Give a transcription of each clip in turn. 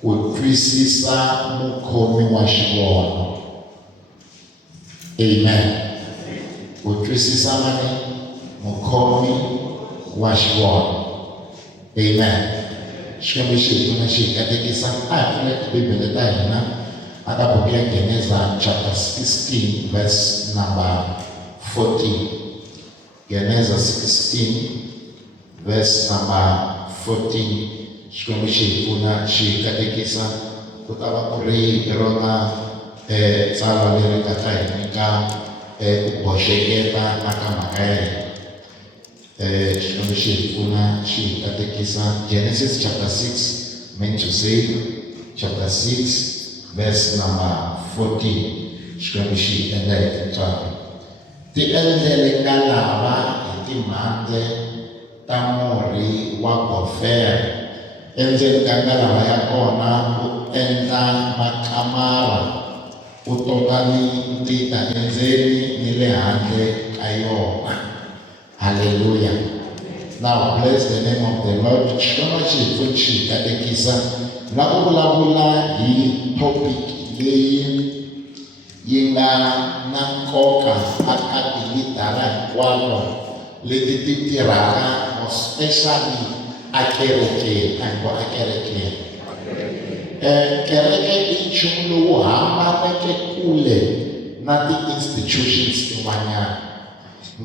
ku twisisa mukhomi wa xivono. Amen. Ku twisisa mani mukhomi wa xivono. Amen. Xikwembu xi hi pfuna xi hi katekisa a hi pfule tibibele ta hina aka buku ya Geneza chapter 16 verse number 14. Geneza 16 verse number 14. Xikwembu xi hi pfuna xi hi katekisa ku ta va ku ri rona tsalwa leri nga ta hi nyika ku boxeketa na ka mhaka ya hina. Xikwembu xi hi pfuna xi hi katekisa Genesis chapter 6 meant to say chapter 6 verse number 14. Xikwembu xi hi endla hi tintswalo. Ti endlele ka lava hi timhandze ta murhi wa gofere. Endzeni ka ngalava ya kona u endla makamara, u toka ni ntita endzeni ni le handle ka yona. Hallelujah. Now bless the name of the Lord. Xikwembu xi hi pfuna xi hi katekisa na ku vulavula hi topic leyi yi nga na nkoka aka tilidara hinkwato leti ti tirhaka especially akerekeni. Akerekeni. Kereke i nchumu lowu hambaneke kule na ti-institutions tin'wanyana.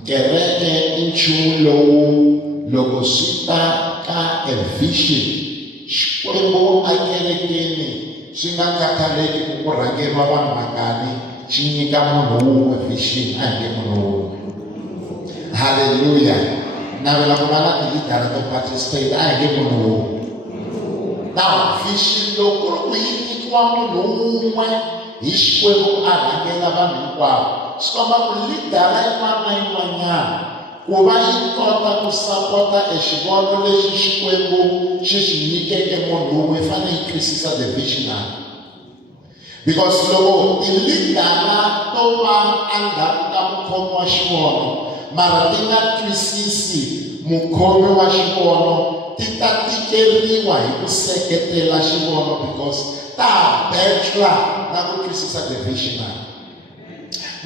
Kereke i nchumu lowu loko swi ta ka a vision, Xikwembu akerekeni swi nga khataleki ku ku rhangeriwa vanhu vangani, xi nyika munhu wun'we vision a hi nge munhu wun'we. Hallelujah. Navela ku va na tilidara to participate a hi nge munhu wun'we. Now vision loko ku yi nyikiwa munhu wun'we hi Xikwembu a rhangela vanhu hinkwavo, swi komba ku lidara yin'wana na yin'wanyana ku va yi kota ku sapota xivono lexi Xikwembu xi xi nyikeke munhu wun'we i fanele yi twisisa the visionary. Because loko tilidara to va endzhaku ka mukhomi wa xivono mara ti nga twisisi mukhomi wa xivono, ti ta tikeriwa hi ku seketela xivono because ta betla na ku twisisa the visionary.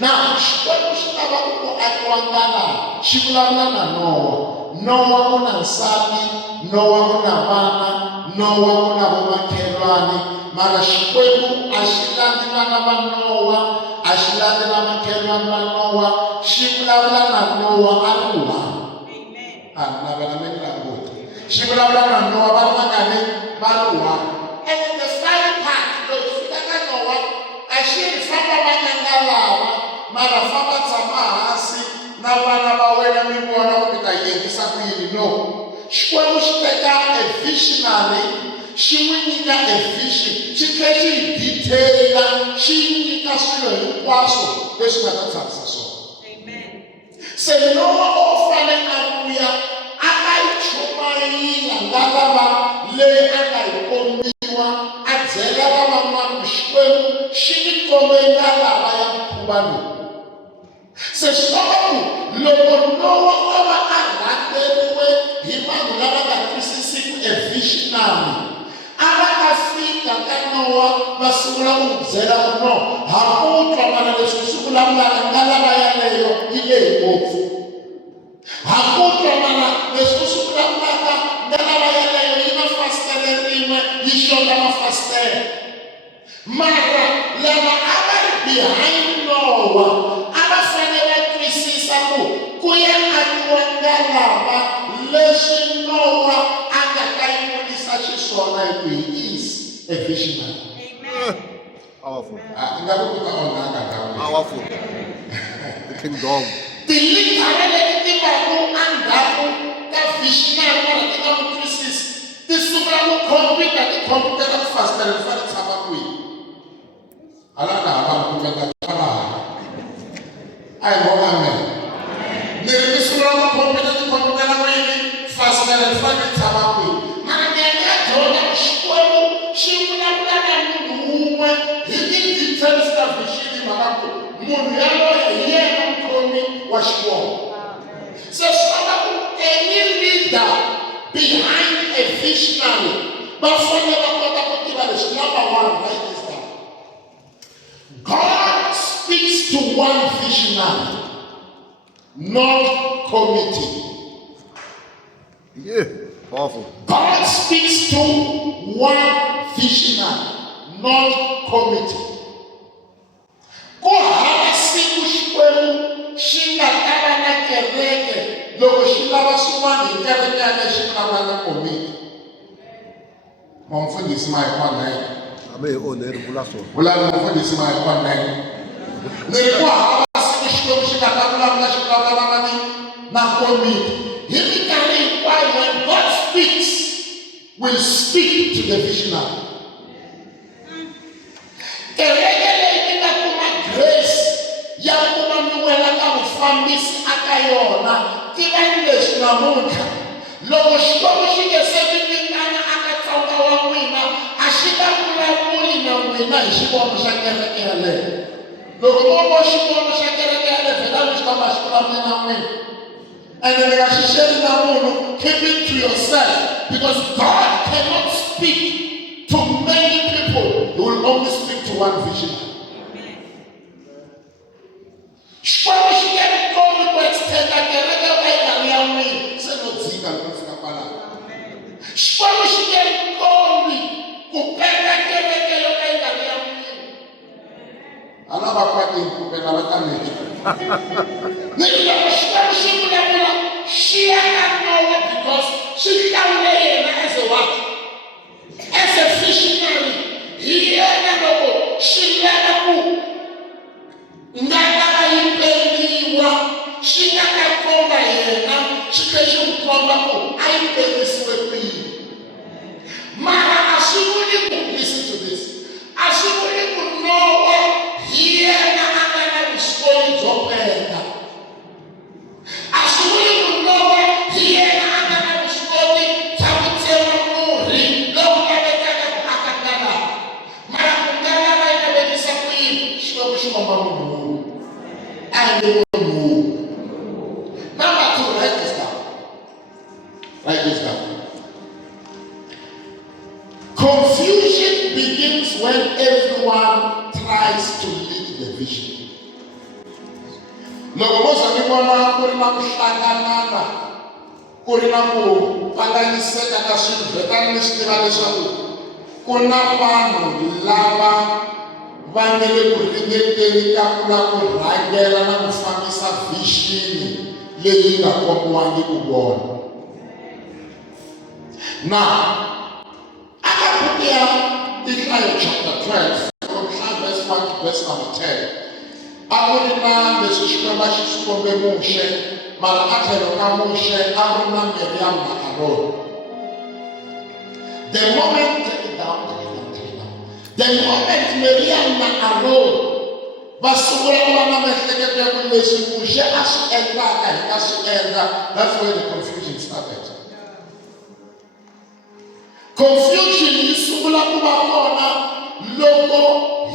Now Xikwembu xi lava ku akiwa ngala xi vulavula na Nowa. Nowa ku na nsati, Nowa ku na vana, Nowa ku na vomakhelwani, mara Xikwembu a xi landzi vana va Nowa, a xi landzi vamakhelwani va Nowa, xi vulavula na Nowa a ri one. Navela mi ni languta. Xi vulavula na Nowa va ri vangani? Va ri one. And the final part loko fika ka Nowa a xi ri famba va nyangalava mara famba tshama hansi na vana va wena mi vona ku mi ta yengisa ku yini. No, Xikwembu xi teka a visionary xi n'wi nyika a vision, xi tlhela xi yi detail-a, xi nyika swilo hinkwaswo leswi nga ta tshamisa swona. Se Nowa o fane a vuya a nga yi chumayela ngalava leyi a nga yi kombiwa, a byela lavan'wana ku Xikwembu xi ni kombe ngalava ya mukhuva lowu. Se swi komba ku loko Nowa o va a rhangeriwe hi vanhu lava nga twisisiki a visionary, a va ta fika ka Nowa va sungula ku n'wi byela ku no hakutwa mana leswi swi vulavulaka ngalava yaleyo yi lehi ngopfu. Hakutwa mana leswi swi vulavulaka ngalava yaleyo yi na fastere rin'we yi xota mafastere. Mara lava a va ri behind Nowa a va fanele va twisisa ku ya akiwa ngalava leswi Nowa a nga ta yi vonisa xiswona hi ku he is a visionary. Powerful. Powerful. The kingdom. Tilidara leti ti vaku endzhaku ka visionary mara ti nga n'wi twisisi, ti sungula ku khompita ku fasitela ti fanele tshama kwihi. Hala na hava kumeka tshama a hi vona amen. Ni ri ti sungula ku khompita kwini fasitela ti fanele tshama kwihi. Mara ngeke ya dyondza ku Xikwembu xi vulavula na munhu wun'we hi ti-details ta vision hi mhaka ku munhu yaloye hi yena mukhomi wa xivono. Se swi komba ku any leader behind a visionary va fanele va kota ku tiva this. Number one, write this down. God speaks to one visionary, not committee. Yeah, powerful. God speaks to one visionary, not committee. Ko hava siku xikwembu xi nga ta va na kereke loko xi lava swin'wana hi kereke yaleyo xi vulavula na komiti. Mufundhisi Mike Ame oneri vulaso. vulavula mufundhisi Mike ni ri ku hava siku xikwembu xi nga ta vulavula xi vulavula na mani na komiti. Hi minkarhi hinkwayo when God speaks, will speak to the visionary. Kereke leyi mi nga kuma grace ya kuma mi wela ka mufambisi aka yona tivani leswi namuntlha loko xikwembu xi nge se mi vitana aka tsonga wa n'wina a xi nga vulavuli na n'wina hi xivono xa kereke yaleyo. Loko mo vo xivono xa kereke yaleyo vhela mi xi tamba xi vulavuli na n'wina. And then keep it to yourself, because God cannot speak to many people. He will only speak to one vision. She had no way because she found there as a what? As a visionary. He had no she had a book. Nana impediwa. She had a coma here. She can't come up. I pay this with me. Mara, as you would listen to this. As you would know what here Nana is going to open. And they will move. Number two, write this down. Write this down. Confusion begins when everyone tries to lead the vision. Loko moza mi vona ku ri na ku hlanganana ku ri na ku pfanganiseka ka swilo vhetani mi swi tiva leswaku ku na vanhu lava va nge le ku ringeteni ka ku la ku rhangela na ku fambisa vision leyi nga kombiwangi ku vona. Now, aka buku ya Isaiah chapter 12 from verse 1 to verse number 10. A ku ri na leswi Xikwembu xi swi kombe Muxe, mara a tlhelo ka Muxe a ku ri na Miriam na Aaron. The moment Miriam na Aaron va sungula ku va na miehleketo ya ku leswi Muxe a swi endlaka hi ta swi endla, that's where the confusion started. Confusion yi sungula ku va kona loko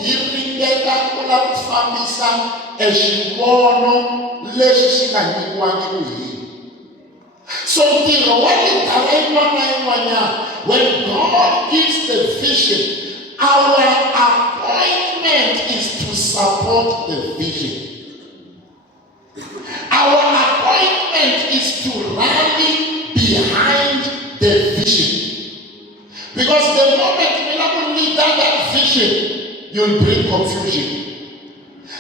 hi ringeta ku la ku fambisa exivono lexi xi nga nyikiwangi ku hina. So ntirho wa lidara yin'wana na yin'wanyana, when God gives the vision, our appointment is to support the vision. Our appointment is to rally behind the vision. Because the moment we don't lead that vision, you'll bring confusion.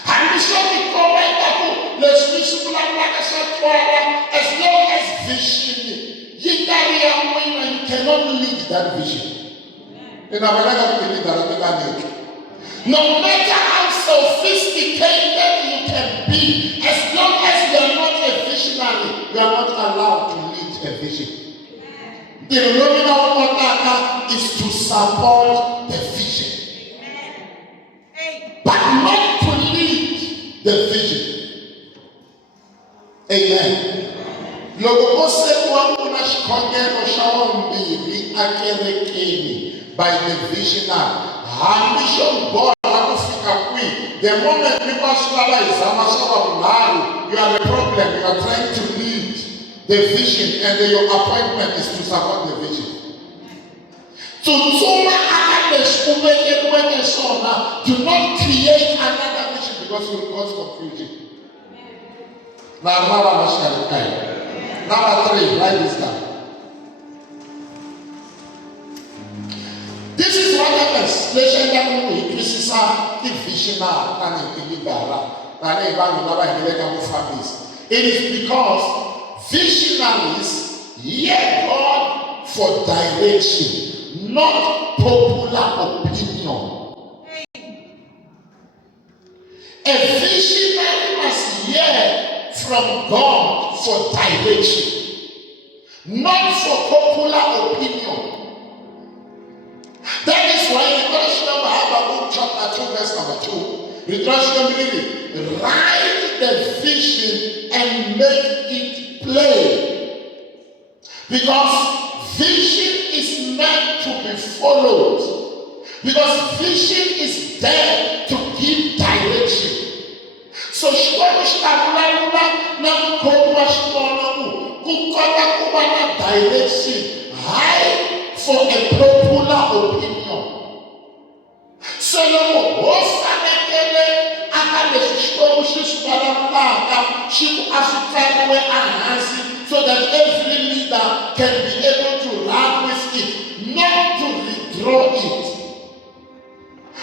And we shall be covered up. Let's listen to that as long as vision, you cannot lead that vision. No matter how sophisticated you can be, as long as you are not a visionary, you are not allowed to lead a vision. The nominal order is to support the vision, but not to lead the vision. Amen. Loko ko sekiwa ku na xikhongelo xa wambirhi akerekeni by the visionary, hambi xo boha ku fika kwihi, the moment people swi lava hi zama swa vunharhu, you are the problem. You are trying to lead the vision, and your appointment is to support the vision. Tsutsuma aka leswi do not create another vision because it will cause confusion. Number 3, write this down. This is what happens. It is because visionaries hear God for direction, not popular opinion. A visionary must hear from God for direction, not for popular opinion. That is why in Habakkuk chapter 2 verse number 2, write the vision and make it plain. Because vision is meant to be followed. Because vision is there to give direction. So direction high for a popular opinion. So so that every leader can be able to run with it, not to withdraw it.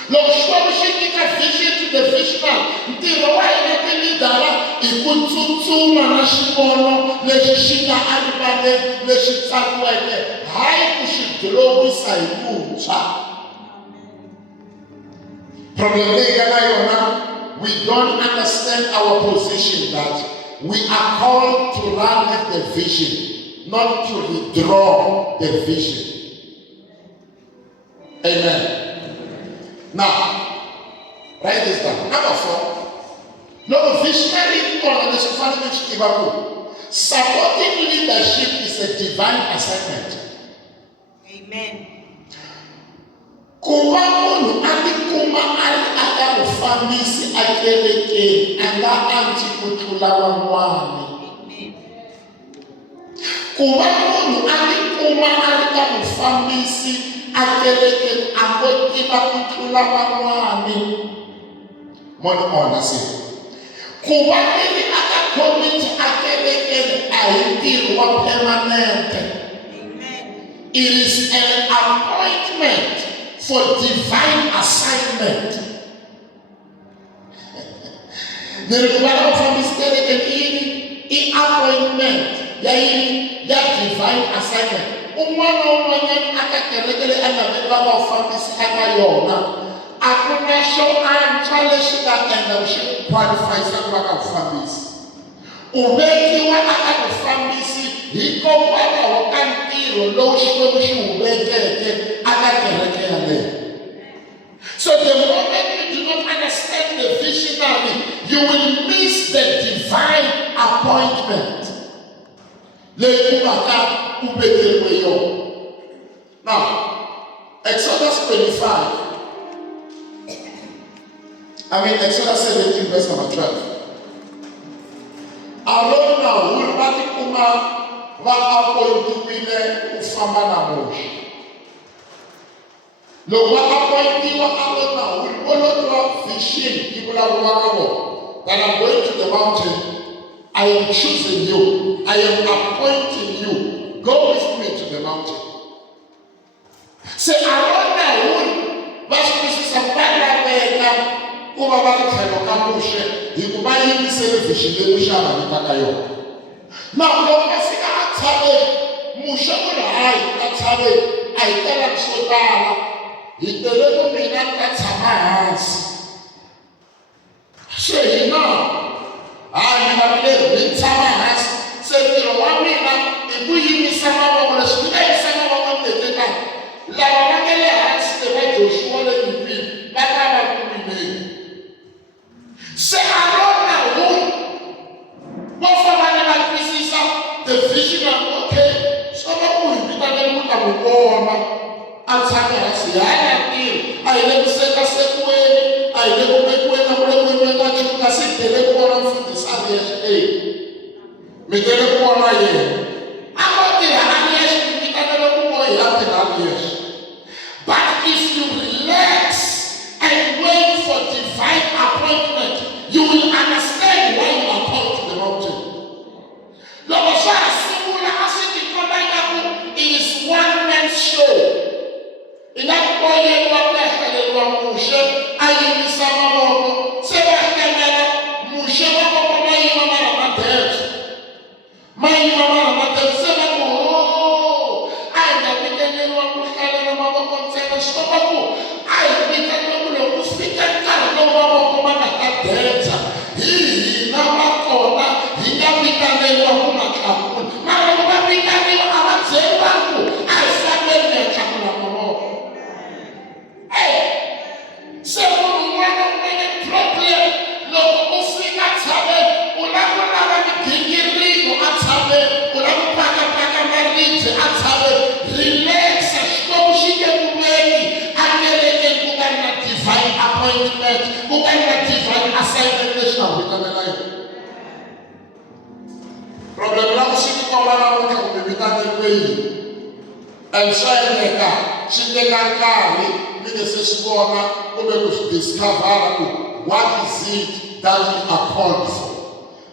Lord, a vision to the visionary. Until why the leader ikututu manashimono leshishika aribane leshitakwe hai kushidrowi saimucha. Problem we don't understand our position that we are called to run with the vision, not to withdraw the vision. Amen. Now, write this down. Number 4. No, visionary supporting leadership is a divine assignment. Amen. Kuwamu alikuma aka ufamisi akeleke anga anti kutula wamwani. Kuwamu alikuma aka ufamisi akeleke akotiba kutula wamwani. Mono ona si. Kuwamili aka komiti akeleke ahidiru wa permanente. It is an appointment for divine assignment. Nirukubala from this day in appointment, ya divine assignment. Umwana akakelekele anabeba from this akayona. Akuna show and challenge that and she qualifies for this. Ubeki wa akafamisi hiko wana wakantiro lo shwe ubeke akakelekele. So the moment you do not understand the visionary, you will miss the divine appointment. Now, Exodus 25. Exodus 17 verse number 12. Arona ulibaki kuma va-appointiwile ufamba na Moshe. Loko va-appointiwa Arona ulibonotwa vision ibulavulavavo that I'm going to the mountain. I am choosing you. I am appointing you. Go with me to the mountain. Say Arona ul vasikusisampala veka kuba bakhetho kaMoshe ikubayini selfish lebushaba litakayo. Now lo afika athabe Moshe kuna hayi athabe ayitela kusotala itele kumina kathama hansi. Sheyina hayi ngabile bithama hansi setiro wamina ikuyimisa mabona sikuyisa mabona teteka la bangele hansi te Joshua le ipi bakaba kumine. Say Arona who the vision of okay, so we begin to I never said I said way, I never make way, I said the level of this me tell you what I am. I'm not there, but if you learn boyelwa ku ya heleriwa muxe a yimisa mavoko se va hlemela muxe mavoko ma yima ma ri madebye ma yima ma ri madebye se va ku a hi nga vitaneriwa ku hlalela mavoko ntsena swi komba ku a hi vitaneriwa ku loko ku fika nkarhi lowu mavoko ma nga ta debya hi hina va kona hi nga vitaneriwa ku ma tlakula mara loko va vitaniwa a va byeli va ku a hi fambeli hi ya tlakula mavoko se munhu un'wana un'wana problem loko u fika tshaveni u lava ku lava migingiriko a tshaveni u lava ku pakapaka maribye a tshaveni relaxa xikwembu xi nge ku veki a kerekeni ku nga ri na divine appointment ku nga ri na divine assignment lexi nga vitanela yona problem la ku swi tikomba namuntlha kumbe vitaneriwe yini and swa endleka swi teka nkarhi mi nge se swi vona kumbe ku swi discovera ku what is it that you are called for.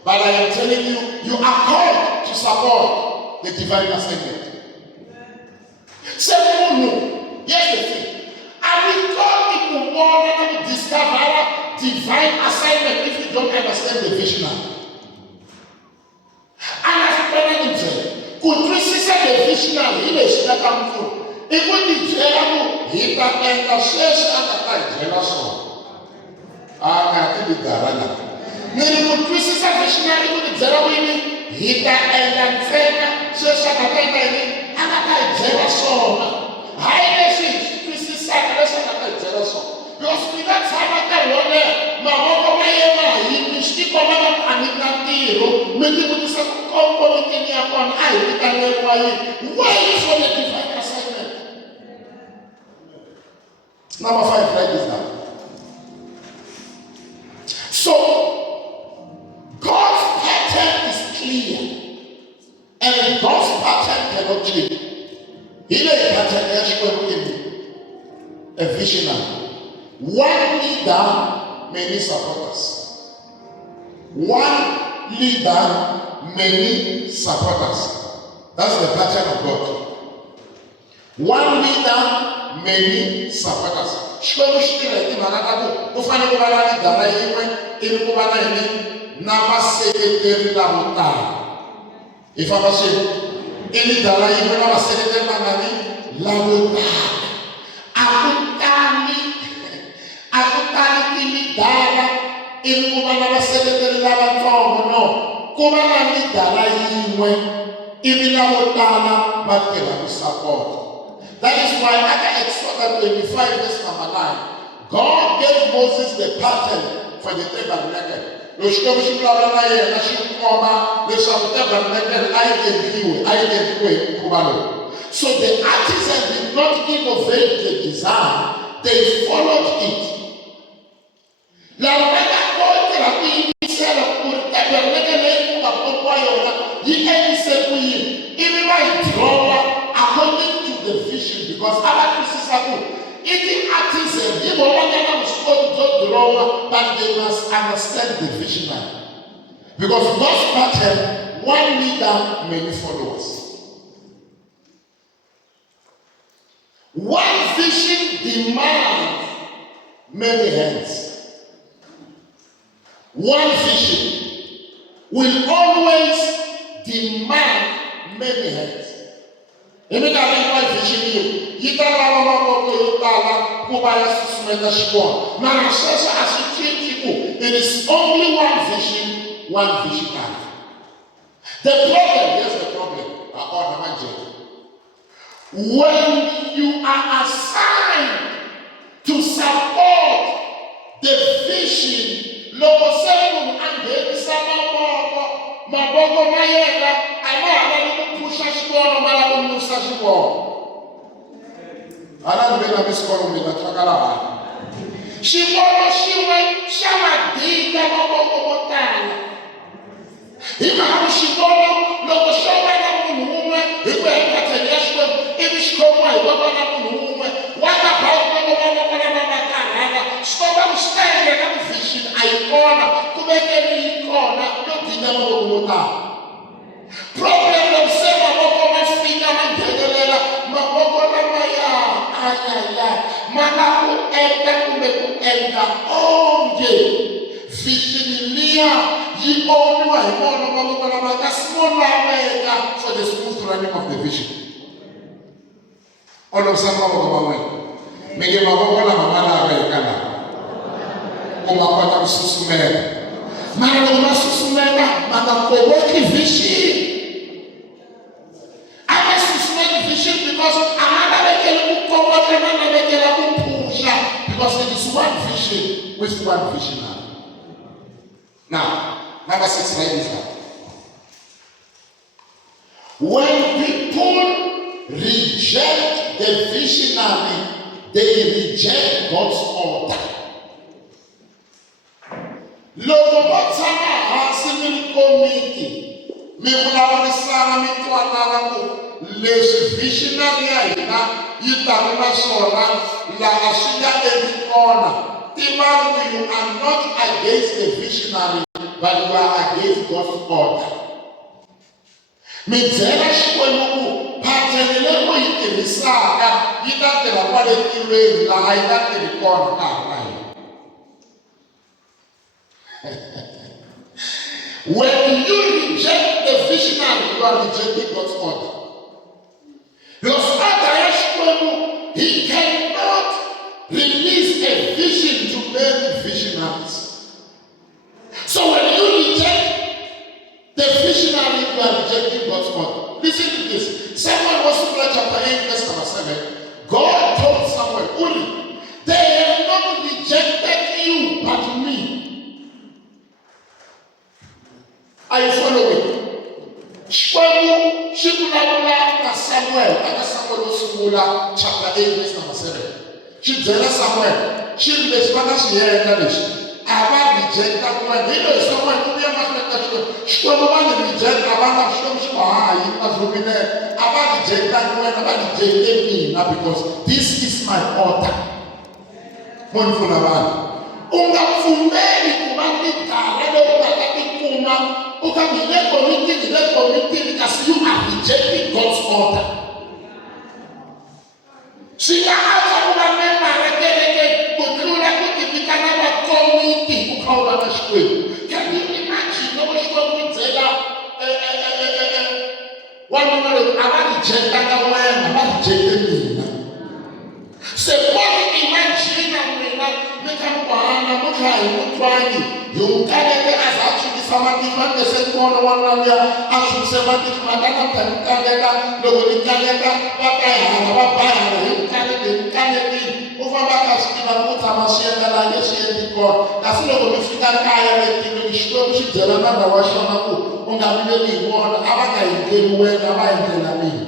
But I am telling you, you are called to support the divine assignment. Say no. Here's the thing. I will call people more than to discover divine assignment if you don't understand the vision. And as a parent, could we see the vision in the Shinakamfu? It would be general, he can enter slash and a time, general. I can't be Garana. Nini could we see the visionary with the general women? He can enter slash and a time, and a time, general. Highness is, we see sacrifice and a time, general. Because we got some of the one there, Mamma, you speak of an Anitantiro, maybe with some component upon I, we can let why for the divine assignment. Number 5, write this down. So, God's pattern is clear, and God's pattern cannot change. He laid pattern a visionary. One leader, many supporters. One leader, many supporters. That's the pattern of God. One leader, many supporters. Xikwembu xi tirha hi timhaka ta ku fanele ku va na lidara yin'we ivi ku va na yini na vaseketeri lavo tala. Hi famba swin'we i lidara yin'we na vaseketeri vangani lavo tala. A ku tali tilidara ivi ku va na vaseketeri lavatsongo no ku va na lidara yin'we ivi lavo tala va tirha ku support. That is why after Exodus 25 verse number 9, God gave Moses the pattern for the tabernacle. Lo xikwembu xi vulavula na yena xi komba leswaku tabernacle a yi endliwe hi mukhuva lowu. So the artisan did not innovate the design, they followed it. Lava va nga kotela ku yimisela ku ri tabernacle leyi ku nga kokiwa yona yi endlise ku yini ivi va yi dirowa according to the vision, because other pieces are good. Eating artisan, they will not to draw, but they must understand the vision. Because God's pattern, one leader, many followers. One vision demands many hands. One vision will always demand many hands. Immediately one vision you. Yi ta lava mavoko yo tala ku va ya susumeta xivona. Mara sweswo a swi cinci ku it is only one vision, one visionary. The problem, here's the problem. When you are assigned to support the vision, loko se munhu a nghenisa mavoko ma yena a nga ha lavi ku phusha xivono ma lava ku nusa xivono. Hala ni vena misikolo mina twakalaha. Xivono xin'we xa madinga mavoko mo tala. Hi mhaka ku xivono loko xo va na munhu wun'we hi ku ya hi pattern ya Xikwembu ivi xi khomiwa hi voko na munhu wun'we wa ka bawuka loko mavoko lama ma karhala swi komba ku swi ta endleka ku vision a yi kona ku vekeni yi kona yo dinga mavoko mo tala. Problem loko se mavoko ma fika ma nghenelela mavoko lamaya mana ku endla kumbe ku endla onge vision liya yi oniwa hi vona mavoko lama nga si mo laveka for the smooth running of the vision. Olovisa mavoko ma wena mi nge mavoko lama ma laveka laha ku nga kota ku susumela, mara loko ma susumela ma nga koveki vision. A nga susumeli vision because a nga lavekeli ku koveka, ma lavekela ku phusha because it is one vision with one visionary. Now, number 6, write this down. When people reject the visionary, they reject God's order. Loko mo tshama hansi mi ri komiti mi vulavurisana mi twanana ku leswi visionary ya hina yi taka na swona laha swi nga endli kona, tivani you are not against the visionary but you are against God's order. Mi byela Xikwembu ku pattern leyi u yi tirhisaka yi ta tirha kwale tirhweni laha yi nga tirhi kona ka hina. When you reject the visionary, you are rejecting God's order. Because order Xikwembu, he cannot release a vision to many visionaries. So when you reject the visionary, you are rejecting God's order. Listen to this. Samuel was in chapter 8, verse number 7. God told Samuel, Uri, they have not rejected you, but me. Are you following? Xikwembu xi vulavula na Samuel eka Samuel wo sungula chapter 8 verse number 7. Xi byela Samuel xilo lexi va nga xi endla lexi a va rejecta kun'wana hi loyi Samuel ku vuya mahlweni ka Xikwembu va ni rejecta va nga Xikwembu xi va hayi a zumile a va rejecta kun'wana va rejecte mina because this is my order. Munhu pfuna vanhu u nga pfumeli ku va ni dala leyi u nga ta tikuma u ka mi le komitini kasi you are rejecting God's order. Swi nga antswa ku va memara kereke ku tlula ku tivitana va komiti ku kha u va na Xikwembu. Can you imagine loko Xikwembu byela wanuna loyi a va rejectanga wena va rejecte mina. Se pode imagina n'wina mi kha mi hanya mi kha hi mutwanyi hi mukanete a za a tshukisa matihlo a nge se ni vona wanuna luya a tshukise matihlo a nga na ta ni kaneta loko ni kaneta va ta hala va bahana hi mukanetini u famba kha swi tiva ku tshama swi endla laha nge swi endli kona kasi loko mi fika kaya letilweni Xikwembu xi byela nanda wa xona ku u nga vileli hi vona a va nga endleli wena a va endlela mina.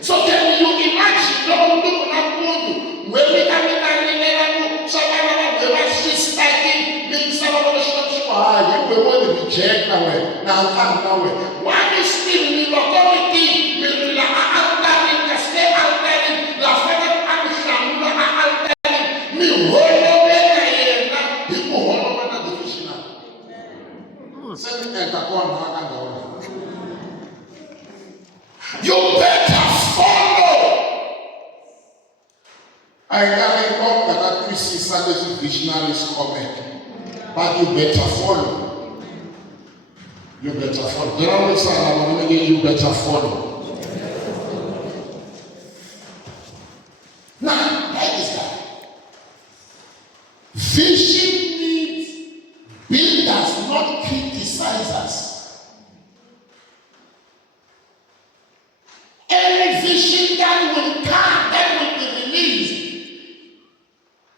So can you imagine loko munhu na munhu wewe ka mi ta rilela ku swa vana va wewe swi stacking mi misava loko Xikwembu xi ku hayi hi wewe ni rejecta wena na nkarhi na wena why still mi loko mi ti mi rila a altarini kasi le altarini la fana a mi hlamula a altarini mi holovela yena hi ku holova na divisionary se mi endla kona ka ndhawu leyi. You better follow. I can't remember that twisisa leswi visionaries comment, but you better follow. You better follow. There are some you better follow. Now, like this guy. Vision needs builders, not criticizers. Any vision that will come, that will be released.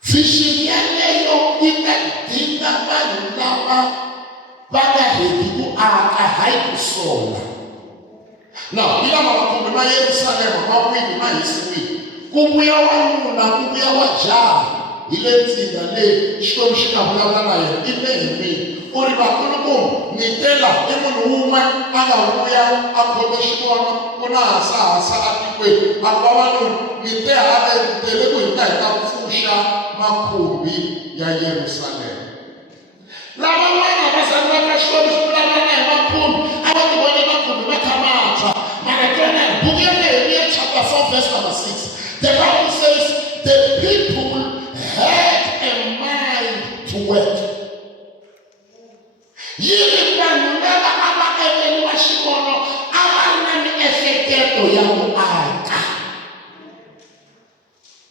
Vision yaleyo itadinga vanhu lava va nga heti ku aka hayi ku sola. Now, ina makumbi ma Yerusalema ma kwini ma hisiwile. Ku vuya wanuna, ku vuya wa jaha hi le ntsindza leyi Xikwembu xi nga vulavula na yena i Nehemiya. U ri vakulukumba ni tela i munhu wun'we a nga vuya a khome xivono ku na hasahasa a tikweni a ku vavanuna ni te hale ni tele ku hi ta hi ta pfuxa makhumbi ya Yerusalema. Lavan'wana va zanela ka Xikwembu xi vulavula na hi makhumbi a va ti vone makhumbi va kha ma tshwa mara kona buku ya Nehemiya chapter 4 verse number 6 the Bible says the people had a mind to work. Yili vanhu lava a va endleriwa xivono a va ri na miehleketo ya ku aka.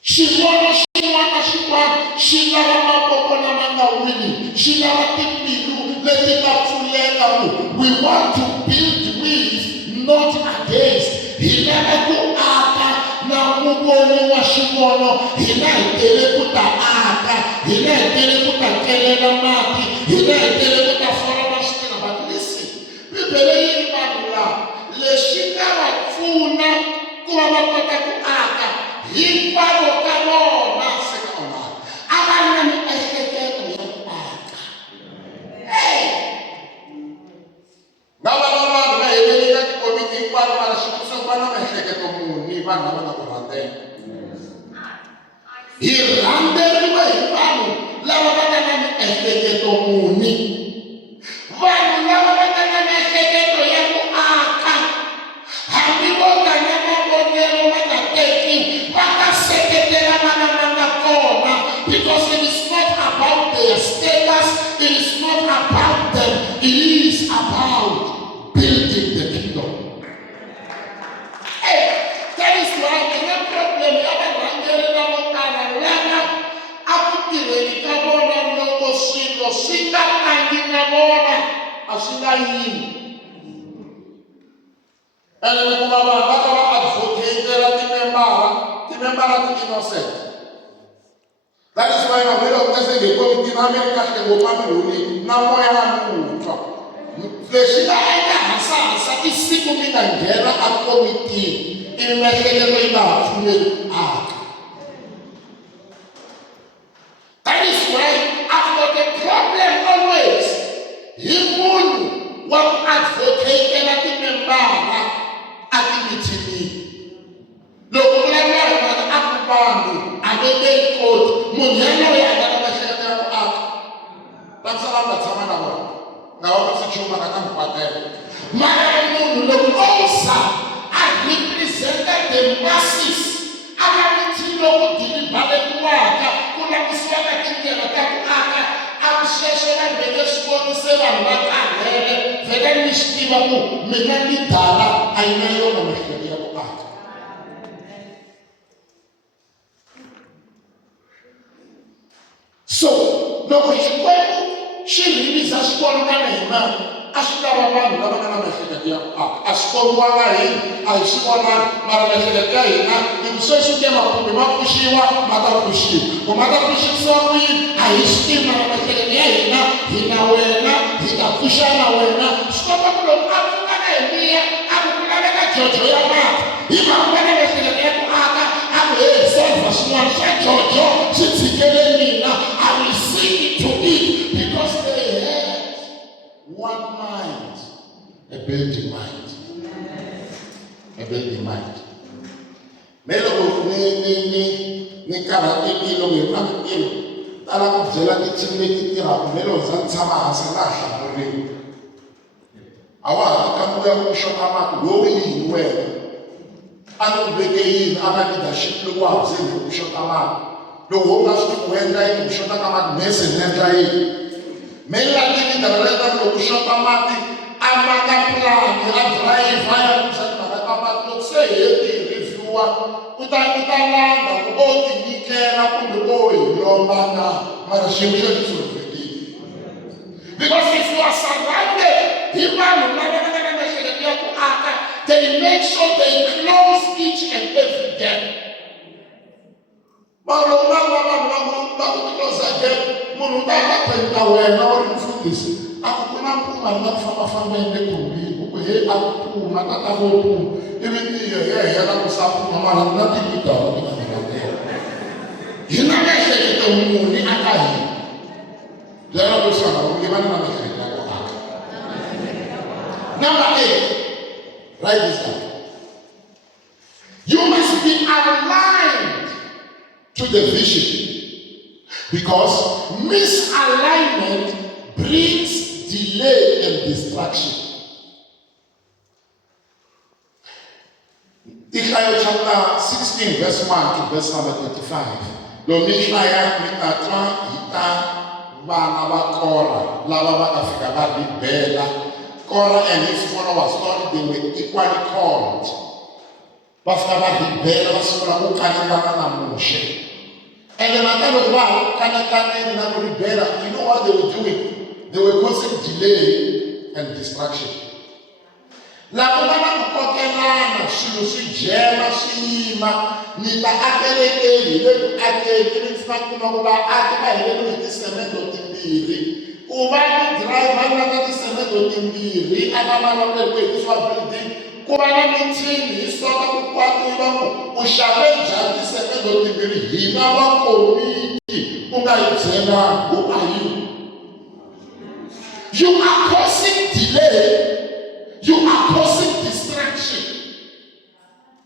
Xivono xin'wana na xin'wana xi lava mavoko lama nga wili, xi lava timbilu leti nga pfuleka ku we want to build with, not against. Hi lava ku aka na muvoni wa xivono, hina hi tele ku ta aka, hina hi tele ku ta kelela mati, hina hi tele ku ta foroma switina. But listen, Bibele yi ri vanhu lava lexi nga va pfuna ku va va kota ku aka hinkwavo ka vona seka onaka a va ri na miehleketo ya ku aka. Nga va vanhu va heleli ka tikomiti hinkwavo mara xivutiso va na miehleketo muni vanhu lava nga ku rhandzela. Hi rhandzeriwe hi vanhu lava va nga na miehleketo muni. Vanhu lava va nga na miehleketo ya ku aka, hambi vo nga na mavonelo ma nga tekiwi va ta seketela manama nga kona, because it is not about their status, it is not about them, it is about building the kingdom. That is why the problem ya varhangeri lavo tala lava a ku tirheni ka vona loko swilo swi nga angi na vona a swi nga yini. Ene mi kuma vanhu va ka va advocatela timembara ti-innocent. That is why mavele okase ngekomiti na mi ri kahle ngopfu a mi rhuli na moya wa mutwa. Lexi nga endla hansa i siku mi nga nghena a komitini ivi miehleketo yi nga ha pfumeli ku aka. That is why I've got a problem always hi munhu wa ku advocatela timembara a timithinini. Loko vulavula hi mali a ku vanhu a ve nge yi koti, munhu yaloye a nga na miehleketo ya ku aka. Va misava mi nga tshama na vona nga va ku nchumu a nga ta mi kwatela. Mara munhu loko o za a represented the masses, a nga mitini loku dilibhaletiwaka ku langutisiwaka tindlela ta ku aka, a ku sweswo vanhu va nge swi voni se vanhu va karhele, vhele ni swi tiva ku mina ni dala a yi na yona miehleketo ya ku aka. So loko Xikwembu xi release xikolo ka hina a swi lava vanhu lava nga na miehleketo ya ku aka. A swi kombiwanga hina, a hi swi vonanga, mara miehleketo ya hina hi ku sweswi ke makumbi ma pfuxiwa ma ta pfuxiwa. Ku ma ta pfuxisiwa ku yini a hi swi tivi, mara miehleketo ya hina hi na wena hi ta pfuxa na wena. Swi komba ku loko a pfuka na hi liya a ku ku laveka jojo ya mati, hi mhaka va na miehleketo ya ku aka a ku heyi solva swin'wana swa jojo swi tshikele mina, I will see to it, because they had one mind, a building mind. A building mind. Melo ni karhatekile loko hi na mintirho tala ku byela ti-team leti tirhaka melo za ni tshama hansi na hlamuriwa. A wa ha kamuya ku xota mati lowu yini wena a ni ku veke yini a nga leadership loko wa ha byeni ku xota mati. Loko u nga swi ku endla yini ku xota ka mati mese ni endla yini. Me lani lideraleta loko ku xota mati a maka plani a drive ya ku byela mhaka ka mati loko se heti hi reviewa u ta langa ku o ti nyikela kumbe o hi lomba na, mara xiyimo xo xi solvekile. Because if you are surrounded hi vanhu lava va nga na miehleketo ya ku aka, they make sure they close each and every gap. Vanhu vanhu va ku close gap, munhu ta va penta wena u ri mfundhisi a ku na mpfuma ri nga ku fambafamba ende khumbini u ku he a ku pfuma tata vo pfuma ivi tiye he hela ku sa pfuma mara na tilitara ti nga ngelatela. Hi na miehleketo muni a ka hina? Byela ku xana u nge va na miehleketo ya ku aka. Number 8, write this down. You must be aligned to the vision, because misalignment brings delay and distraction. Ihlayo chapter 16 verse 1 to verse number 35. Domisha ya mitatwa ita vana va Korah lava va nga fika va ribela. Korah and his followers thought they were equally called. Va fika va ribela va sungula ku kanetana na Moshe. And then after a while, you know what they were doing? They were causing delay and distraction. La kumana kukokelana swilo swi jema swima ni ta akelekeli le akeli mfana kuma ba akela hele ni tisemento timbiri ku va ni driver na tisemento timbiri ababa le kwethu building ku va na meeting hi soka ku kwatiwa ku xave njhani tisemento timbiri hina va komiti ku nga yi byela who are you? You are causing delay. You are causing distraction.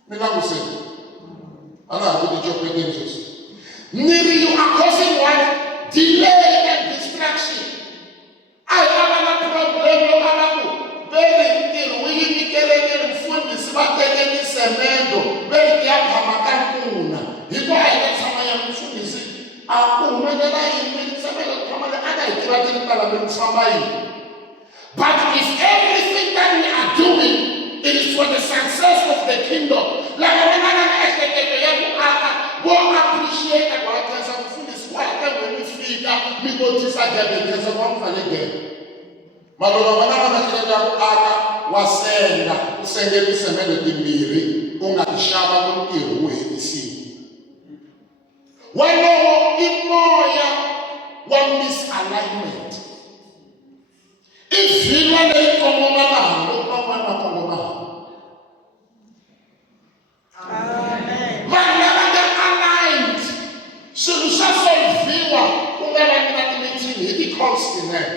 You are causing what? Delay and distraction. I have a problem. Very but if everything that we are doing is for the success of the kingdom, like I will appreciate what has happened is quite when we feed up, we go to Saturday, there's a one for again. Madonna was sending this a melody miri, Unga Shaba Mukir, see. One more in Moya, one misalignment. If you are a common aligned, so you shall say, Viva, who never had a meeting, he calls the name.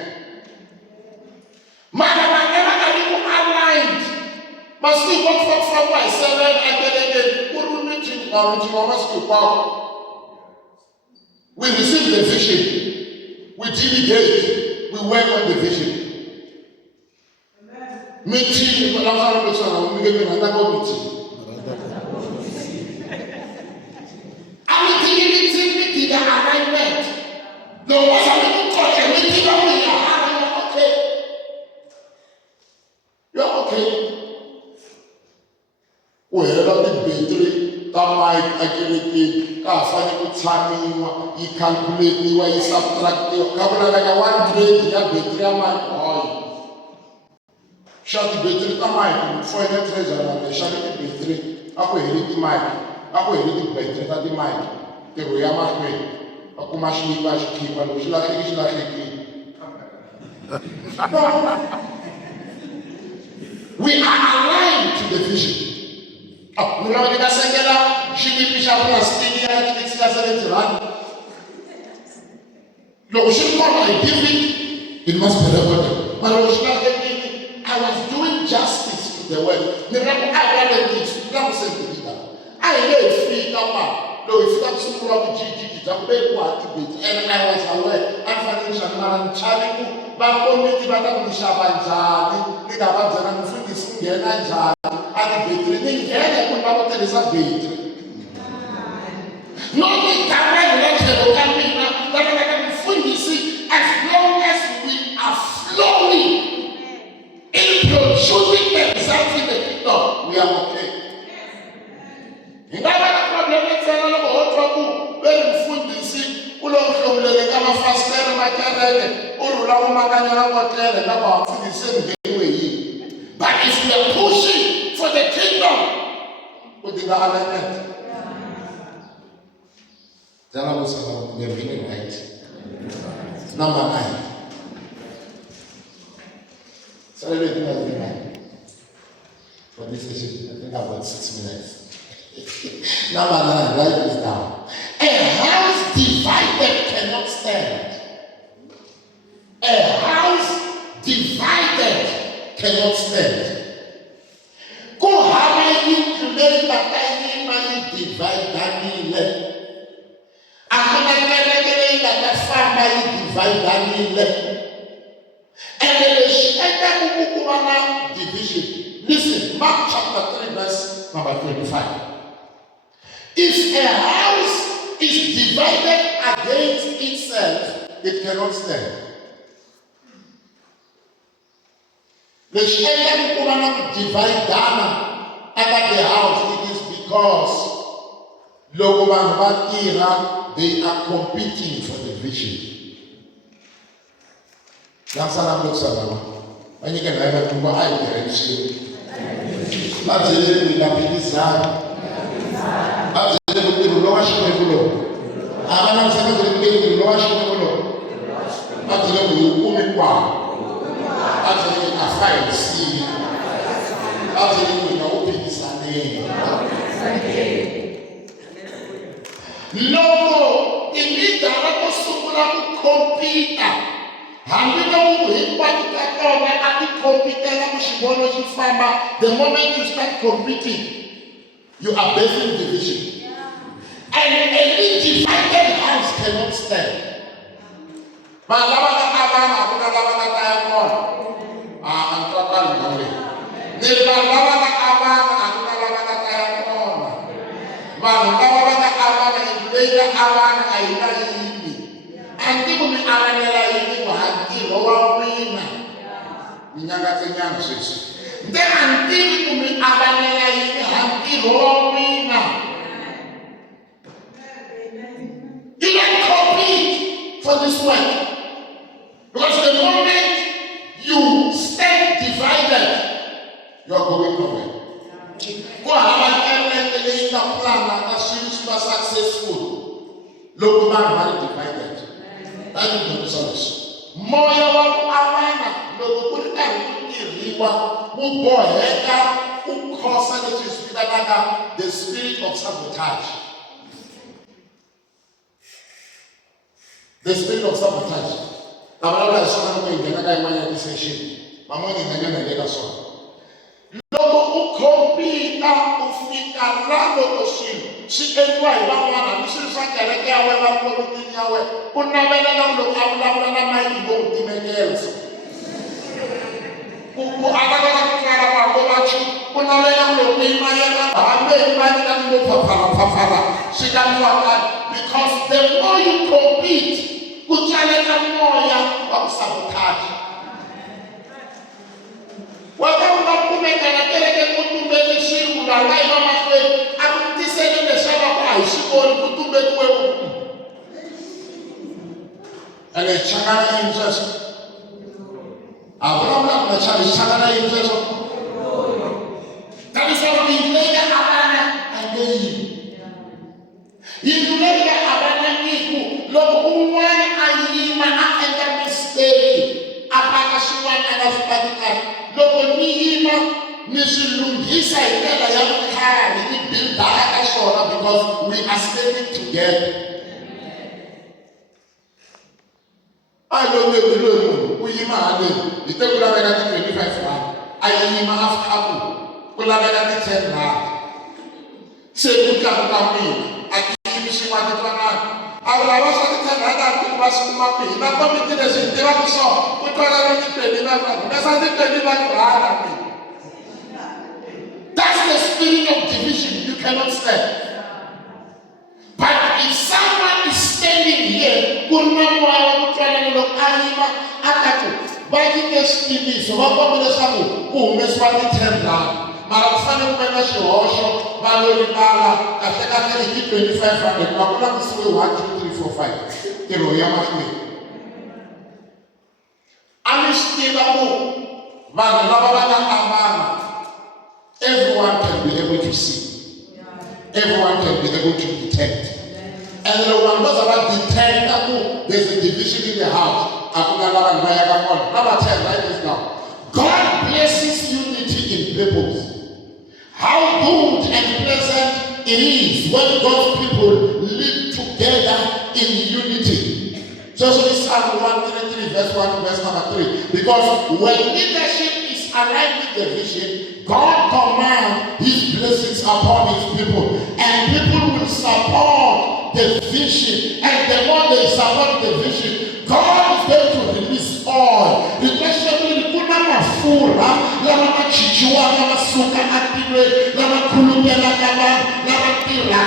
Madam, aligned, must we work from my 7 and then put meeting or we receive the vision, we delegate, we work on the vision. Meeting, but I'm not going to another meeting. I'm meeting the alignment. No, what's happening? Meeting up with your hand, you're okay. Well, the battery, that might accurately, you calculate, you subtract, you couple like a 1 grade, you have battery, I'm like, oh. Shall the battery come out for the treasure and the shall the battery? I will hit the mic. I will hit the battery at the mic. The way I'm at me. I come and sleep as you keep and you like it. We are aligned to the vision. Oh, you know what I said? She will be sharp and steady and it's just a run. Look, she come and give it must be recorded. But I was doing justice to the word. I lay feet up. No, if that's some of the GG, and I was aware. I'm financial man, Charlie, but only the Madame Shaban, the Gabazan, and Fudis, and the battery. They can't about there is a battery. No, they can't let them come in that I can fully see as long as we are flowing. In producing exactly the kingdom, we are okay. In that problem, let's say, trouble, very food, you see, who don't come to the camera faster, my carrier, or Ramagana, whatever, about the same way. But if we are pushing for the kingdom, what did I have? That was the beginning, right? Number 9. Celebrating as we might. For this session, I think I've got 6 minutes. Number 9, write this down. A house divided cannot stand. A house divided cannot stand. Go have you to make that I divide that I'm going to get that family divide that and then division. Listen, Mark chapter 3, verse number 25. If a house is divided against itself, it cannot stand. Leswi endlaka ku va na ku dividana eka the house, it is because loko vanhu va tirha, they are competing for the vision. Langsana lokusalawa va nyika na yena kumbe a yi tirhisiwi. Va byele ku yi nga phikizani. Va byele ku ntirho lowa xikwembu lowu a va langutisaka ku ri ntirho lowa xikwembu lowu va byele ku yi kumi kwalo. Va byele ku a fa hi siya. Va byele ku yi nga wu phikisaneni. Loko tilidara to sungula ku kompita, hambi loko hinkwako ka tona a ti kompitela ku xivono xi famba, the moment you start competing, you are birthing division. And a divided house cannot stand. Vanhu lava nga avana a ku na lava nga ta ya kona. Antswakali ngale. Ni vanhu lava nga avana a ku na lava nga ta ya kona. Vanhu lava va nga avana leyi nga avana a yi nga yimi. A nge ku mi avanela yini ku ntirho wa n'wina. Mi nyangatsenyana sweswi. Nge a ntivi ku mi avanela yini ntirho wa n'wina. You don't compete for this work. Because the moment you stand divided, you are going nowhere. Go have an leyi nga plana na swilo swi va successful. Loko vanhu va ri divided. That is the service. Moya wa ku avana loko ku ri karhi ku tirhiwa wu boheka ku khosa leswi swi vitanaka the spirit of sabotage. The spirit of sabotage. Avulavula hi swona loko hi nghena ka yin'wana ya session. Van'wana hi nghena hi le ka swona. Loko u kompita u fika la loko swilo swi endliwa hi van'wana hambi swilo swa kereke ya wena va polotini ya wena, u navelela loko a vulavula na mayini vo ku timekela. Ku atakala ku tlala vanhu va nchumu, u navelela loko yimayela hambi yimayela vo phaphala swi kandziwa kani. Because the more you compete, ku tsaleka moya wa ku sabotage. Waka u nga kumeka na kereke ku tumbele swilo laha yi va mahlweni, a ku tiseli leswaku a hi swi voni ku tumbekiwe ku. Ene changana yini sweswo? A vulavula ku na changana yini sweswo? Tamisaka ku yindlu leyi nga avana a nge yimi. Yindlu leyi nga avanangiku loko un'wana a yima a endla mistake, a paka swin'wana a nga swi paki kahle. Loko ni yima ni swi lunghisa hi ndlela ya vukhari ni bildaka ka swona because we are standing together. A yi lo nge loyi munhu u yima haleni hi te ku laveka ti-25 rand, a yima after ku laveka ti-10 rand. Se ku tlakuka mina a ti yimi xin'wana twanana. A lava swa ti-10 rand a ti va swi kuma kwihi na komiti leswi hi tivaka swona ku twanana ti-25 rand humesa ti-25 rand mina. That's the spirit of division. You cannot stand. But if someone is standing here, kurna moya wa ku twanana loko a yima a ta ku va nyike xitiviso va komba leswaku ku humesiwa ti-10 rand. Mara ku fanele ku veka xihoxo va lo rivala kahlekahle hi ti-25 rand hikuva ku langutisiwe 1, 2, 3, 4, 5 ntirho ya mahlweni. A mi swi tiva ku vanhu lava va nga avana, everyone can be able to see. Everyone can be able to detect. And the one goes about detect that there's a division in the house. Number 10, write this down. God blesses unity in peoples. How good and pleasant it is when God's people live together in unity. So this Psalm 133, verse 1 to verse number 3. Because when leadership is aligned with the vision, God commands His blessings upon His people, and people will support the vision. And the more they support the vision, God is going to release oil. Especially kuna mafura, lama machichua, lama suka atire, lama kulubela kama, lama tira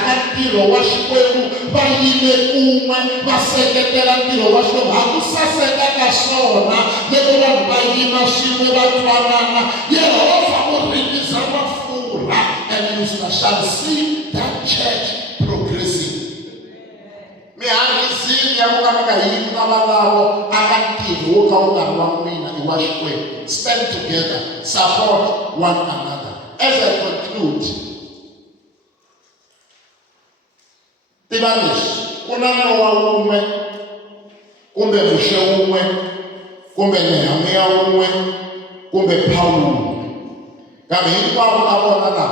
ntirho wa Xikwembu va yime kun'we va seketela ntirho wa Xikwembu. Ha ku saseka ka swona loko vanhu va yima swin'we va twanana, Yehova u ringiza mafurha, and you shall see that church progressing. Mihandzisini ya ku ka mi nga yimi na valavo aka ntirho wo ka wu nga ri wa n'wina i wa Xikwembu. Stand together, support one another. As I conclude, tiva leswi, ku na Nowa wun'we kumbe Moshe wun'we kumbe Nehemiya wun'we kumbe Pawulo, kambe hinkwavo ka vona lava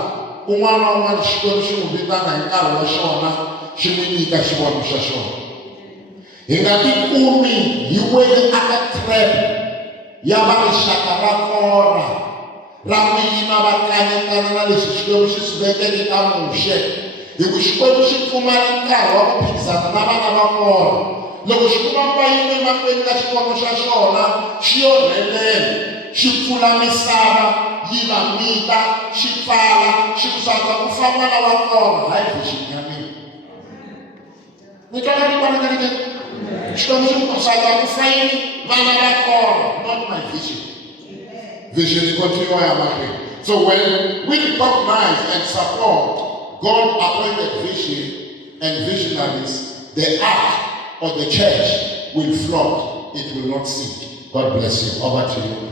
un'wana na un'wana Xikwembu xi n'wi vitana hi nkarhi wa xona, xi n'wi nyika xivono xa xona. Hi nga tikumi hi wele aka trap ya va rixaka ra Kora ra ku yima va kanetana na leswi Xikwembu xi swi vekeke ka Moshe. Hi ku Xikwembu xi pfumala nkarhi wa ku phikizana na vana va Kora. Loko Xikwembu va yime emahlweni ka xivono xa xona, xi yo rhelela, xi pfula misava, yi va mita, xi pfala, xi ku swa ku famba na va Kora, hayi vision ya mina. Ni twa ni vonaka Xikwembu xi ku swa ku fayini vana va Kora, not my vision. Vision is continue ya mahlweni. So when we recognize and support God-appointed vision and visionaries, the ark or the church will float, it will not sink. God bless you. Over to you.